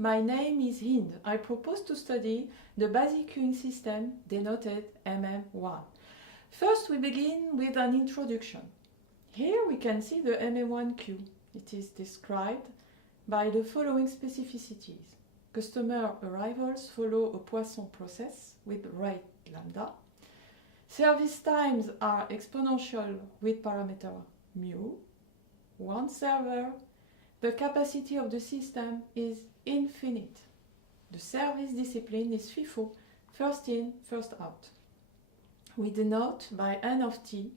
my name is Hind. I propose to study the basic queuing system denoted MM1. First, we begin with an introduction. Here we can see the MM1 queue. It is described by the following specificities. Customer arrivals follow a Poisson process with rate lambda. Service times are exponential with parameter mu. One server. The capacity of the system is infinite. The service discipline is FIFO, first in, first out. We denote by N of t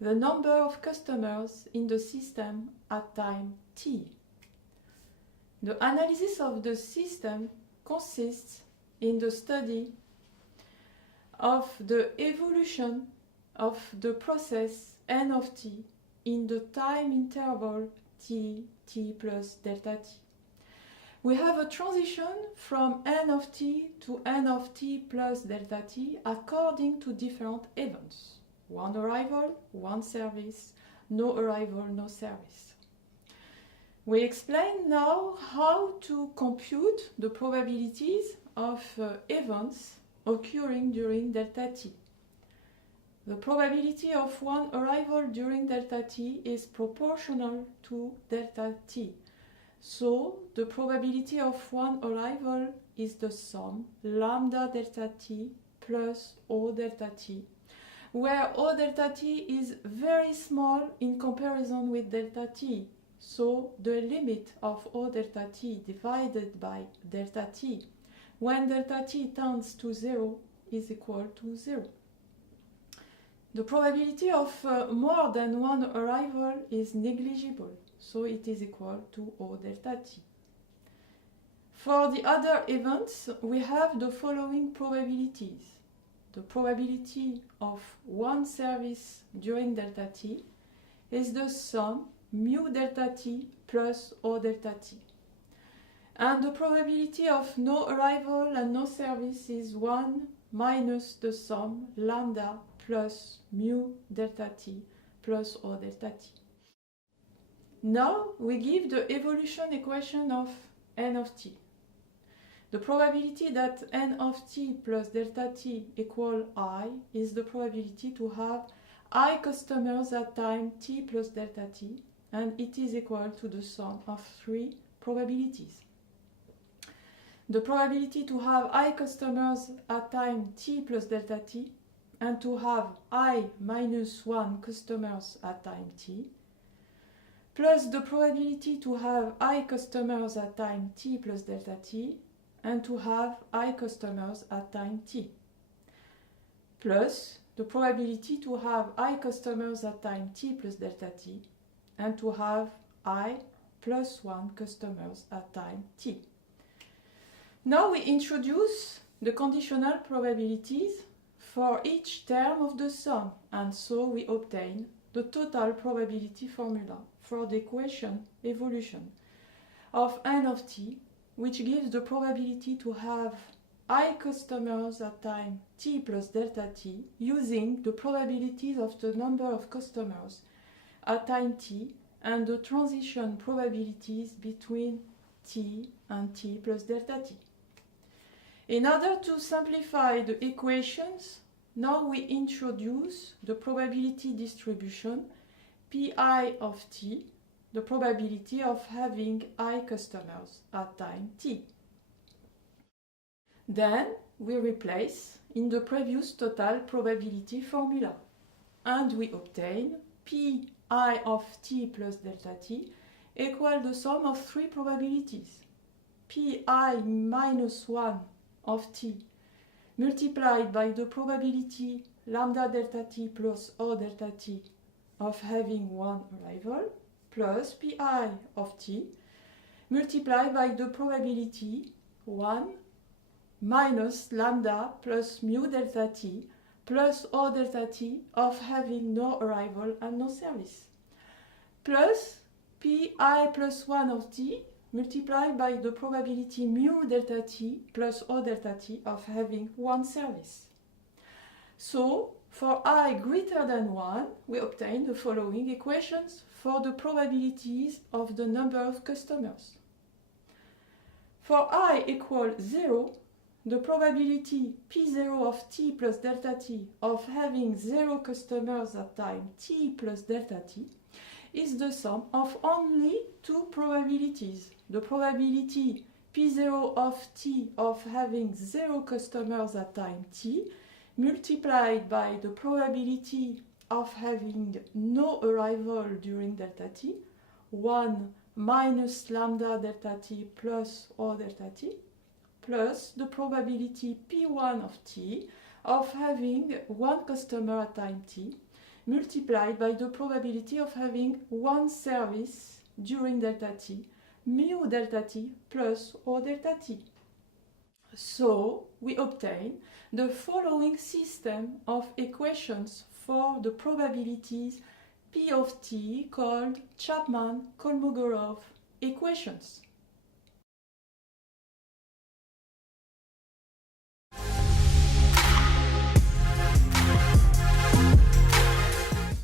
the number of customers in the system at time t. The analysis of the system consists in the study of the evolution of the process N of t in the time interval t plus delta t. We have a transition from N of t to N of t plus delta t according to different events. One arrival, one service, no arrival, no service. We explain now how to compute the probabilities of events occurring during delta t. The probability of one arrival during delta t is proportional to delta t. So, the probability of one arrival is the sum lambda delta t plus O delta t, where O delta t is very small in comparison with delta t. So, the limit of O delta t divided by delta t when delta t tends to 0 is equal to 0. The probability of more than one arrival is negligible, so it is equal to O delta t. For the other events, we have the following probabilities. The probability of one service during delta t is the sum mu delta t plus O delta t. And the probability of no arrival and no service is 1 minus the sum lambda plus mu delta t plus O delta t. Now we give the evolution equation of N of t. The probability that N of t plus delta t equal I is the probability to have I customers at time t plus delta t, and it is equal to the sum of three probabilities. The probability to have I customers at time t plus delta t and to have I minus 1 customers at time t, plus the probability to have I customers at time t plus delta t and to have I customers at time t, plus the probability to have I customers at time t plus delta t and to have I plus 1 customers at time t. Now we introduce the conditional probabilities for each term of the sum, and so we obtain the total probability formula for the equation evolution of N of t, which gives the probability to have I customers at time t plus delta t using the probabilities of the number of customers at time t and the transition probabilities between t and t plus delta t. In order to simplify the equations, now we introduce the probability distribution Pi of t, the probability of having I customers at time t. Then we replace in the previous total probability formula, and we obtain Pi of t plus delta t equal the sum of three probabilities. Pi minus 1 of t multiplied by the probability lambda delta t plus O delta t of having one arrival plus Pi of t multiplied by the probability 1 minus lambda plus mu delta t plus O delta t of having no arrival and no service, plus Pi plus 1 of t multiplied by the probability mu delta t plus O delta t of having one service. So, for I greater than 1, we obtain the following equations for the probabilities of the number of customers. For I equal 0, the probability P0 of t plus delta t of having 0 customers at time t plus delta t is the sum of only two probabilities. The probability P0 of t of having 0 customers at time t multiplied by the probability of having no arrival during delta t, 1 minus lambda delta t plus O delta t, plus the probability P1 of t of having one customer at time t multiplied by the probability of having one service during delta t, mu delta t plus O delta t. So we obtain the following system of equations for the probabilities P of t called Chapman-Kolmogorov equations.